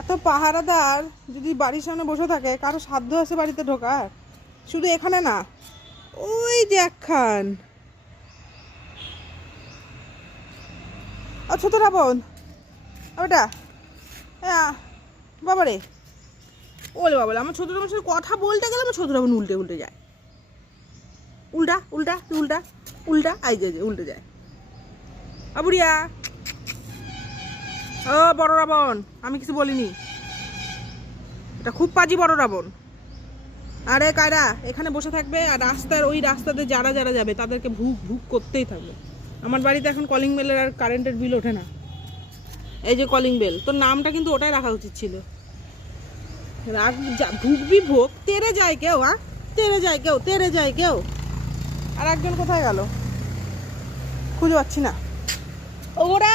এত পাহারাদার যদি বাড়ির সামনে বসে থাকে, কারো সাধ্য আছে বাড়িতে ঢোকার? শুধু এখানে না, ওই যে একখান ছোট রাবণ, ওটা হ্যাঁ বাবারে, ওলে বাবা, আমার ছোট রাবণের সাথে কথা বলতে গেলে আমার ছোট রাবণ উল্টে উল্টে যায়। উল্টা উল্টা উল্টা উল্টা, আই যে উল্টে যায়। বুড়িয়া, ও বড় রাবণ, আমি কিছু বলিনি, এটা খুব পাজি বড় রাবণ। আরে কায়রা এখানে বসে থাকবে আর রাস্তার ওই রাস্তাতে যারা যারা যাবে তাদেরকে ভুক ভুক করতেই থাকবে। আমার বাড়িতে এখন কলিং বেলের আর কারেন্টের বিল ওঠে না। এই যে কলিং বেল, তোর নামটা কিন্তু ওটাই রাখা উচিত ছিল। ভুকবি ভোগ, তেরে যায় কেউ, তেরে যায় কেউ, তেরে যায় কেউ। আর একজন কোথায় গেল খুঁজে পাচ্ছি না। ওরা